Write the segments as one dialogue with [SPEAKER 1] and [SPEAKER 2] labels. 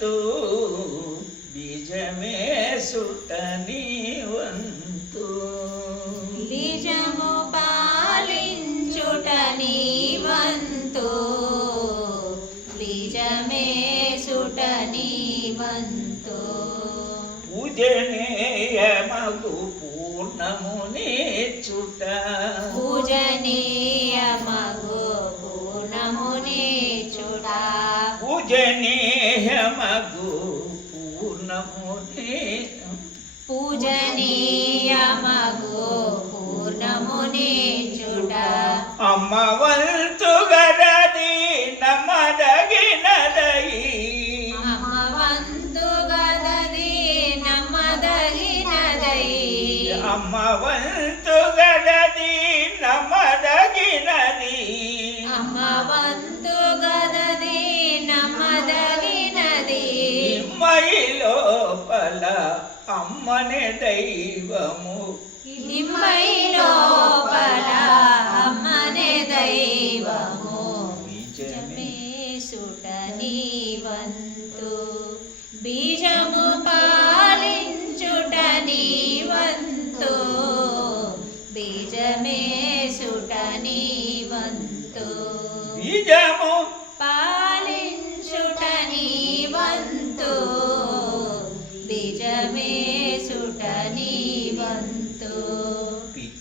[SPEAKER 1] ಬಂತು
[SPEAKER 2] ಬೀಜಮೇ ಸುಟ್ಟ ನೀವಂತು
[SPEAKER 1] ಬೀಜಮು ಪಾಲಿಂಚುಟ ನೀವಂತು ಬೀಜಮೇ
[SPEAKER 2] ಸುಟ ನೀವಂತು ಪೂಜನೀಯ ಮಗು
[SPEAKER 1] ಪೂರ್ಣಮುನಿ
[SPEAKER 2] ಚುಟ ಪೂಜನೀಯ ಅಮ್ಮವಂತುಗರದಿ ನಮದಗಿನದೈ ಅಮ್ಮವಂತುಗರದಿ ನಮದಗಿನದೈ ಅಮ್ಮವಂತುಗರದಿ ನಮದಗಿನದಿ
[SPEAKER 1] ಅಮ್ಮವಂತುಗರದಿ
[SPEAKER 2] ನಮದಗಿನದಿ ಮೈಲೋಪಲ ಅಮ್ಮನೆ ದೈವಮು ನಿಮ್ಮೈಲೋಪಲ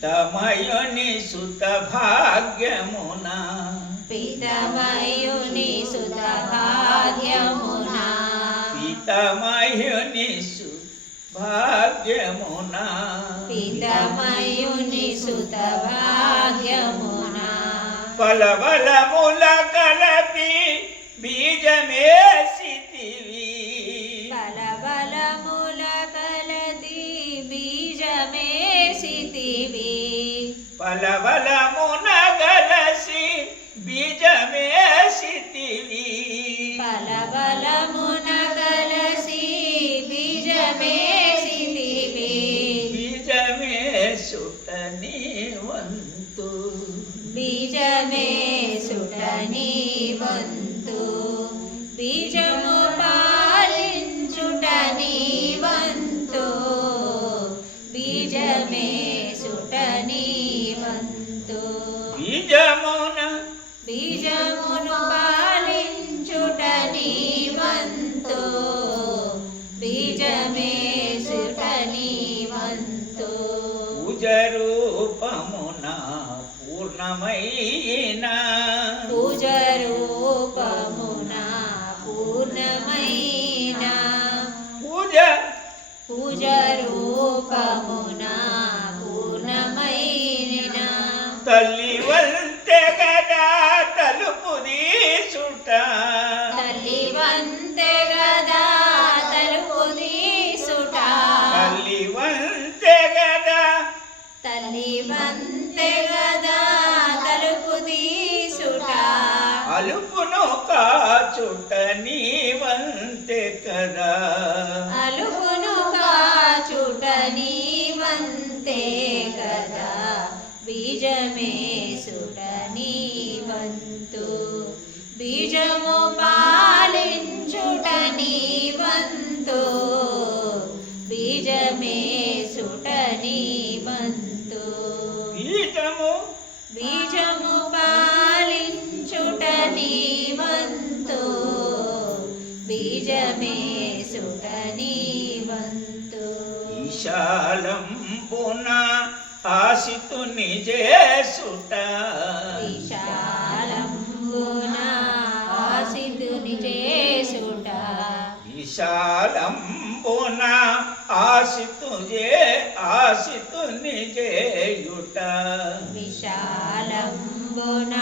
[SPEAKER 1] పితమయుని సుత భాగ్యమున.
[SPEAKER 2] పితమయుని సుత భాగ్యమున.
[SPEAKER 1] పితమయుని సు భాగ్యమున.
[SPEAKER 2] పితమయుని సుత భాగ్యమున.
[SPEAKER 1] బలబలముల కలపి
[SPEAKER 2] బీజమేసి
[SPEAKER 1] పలవలమున గలసి బీజమేసితివి.
[SPEAKER 2] పలవలమున పూర్ణమయీనా
[SPEAKER 1] పూజ రూపమున పూర్ణమైనా
[SPEAKER 2] పూజ
[SPEAKER 1] పూజ రూపము
[SPEAKER 2] ಜಗಾ వస్తుని చేసుట
[SPEAKER 1] విశాలంబున ఆశితు ఆశితు నిజేయుట.
[SPEAKER 2] విశాలంబున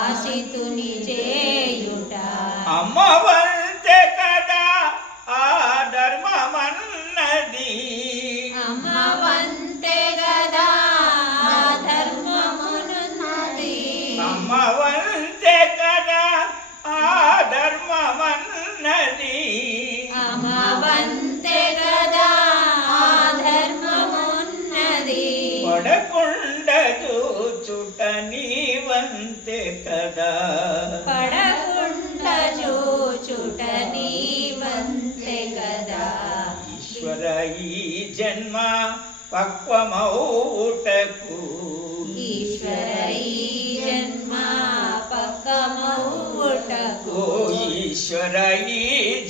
[SPEAKER 1] ఆశితు నిజేయుట. అమ్మవ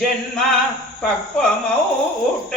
[SPEAKER 2] ജന്മ പക്വമൂട്ട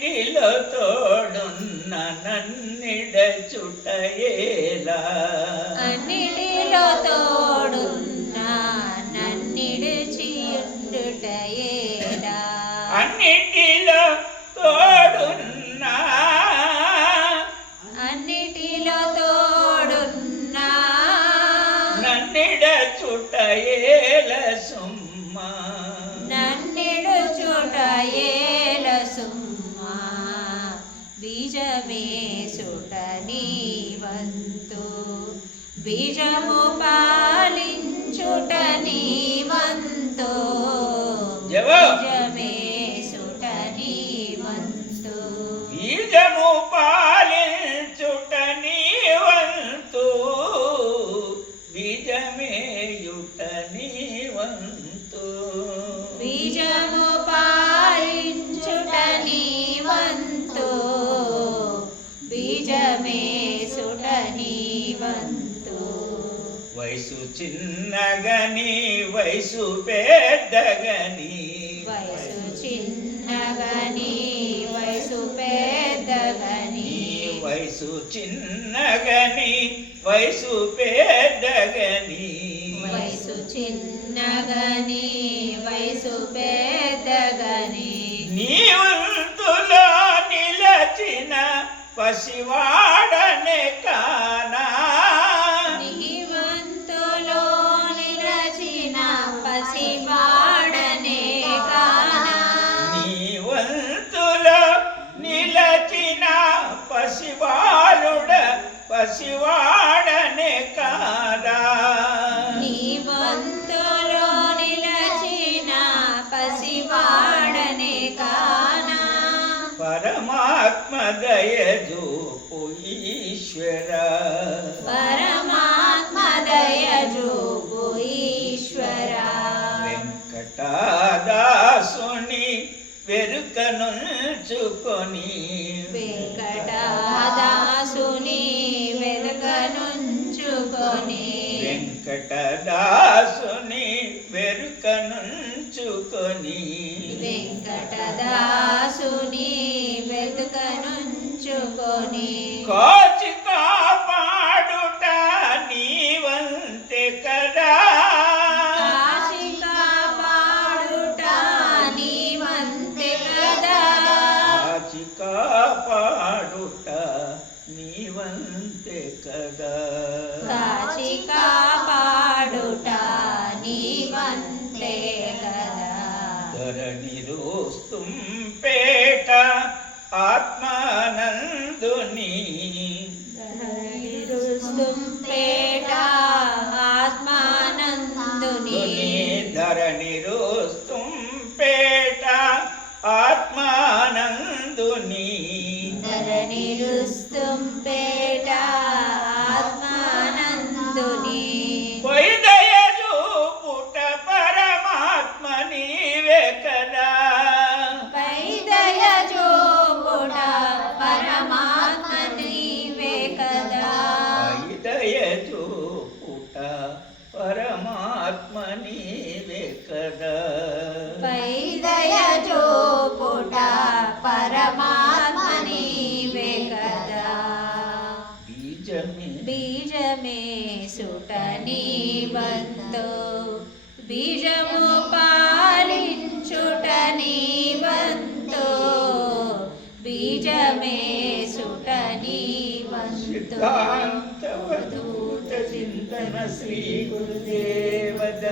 [SPEAKER 2] കിലോ
[SPEAKER 1] തോടുന്ന നന്നിട
[SPEAKER 2] ചുട്ടയേല. അന്നിടിലോ
[SPEAKER 1] തോടുന്ന നന്നിട അന്നിടിലോ
[SPEAKER 2] തോടുന്ന നന്നിട ചുട്ടയേല. സുമ బీజము
[SPEAKER 1] వయసు చిన్నగని వయసు పెద్దగని
[SPEAKER 2] వయసు చిన్నగని వయసు పెద్దగని
[SPEAKER 1] నీ వయసు చిన్నగని వయసు పెద్దగని
[SPEAKER 2] వయసు చిన్నగని వయసు పెద్దగని
[SPEAKER 1] నీవంతులో నిలచిన పసివాడనే కానా
[SPEAKER 2] పసివాడనే
[SPEAKER 1] కాదా?
[SPEAKER 2] నిలచిన పసివాడనే కానా?
[SPEAKER 1] పరమాత్మ దయజూపు ఈశ్వర.
[SPEAKER 2] పరమాత్మ దయజూపు ఈశ్వర.
[SPEAKER 1] వెంకటాదాసుని వెరుకనుంచుకొని
[SPEAKER 2] వెంకటదాసుని
[SPEAKER 1] వెంకటదాసుని రోస్తుం పేట ఆత్మానందుని.
[SPEAKER 2] పేట ఆత్మానందుని.
[SPEAKER 1] ధరణి పేట
[SPEAKER 2] నీ వంతో
[SPEAKER 1] బీజము
[SPEAKER 2] పాలించుట నీ వంతో. బీజమే సుట నీ
[SPEAKER 1] వంతో. చింతన శ్రీ గురుదేవద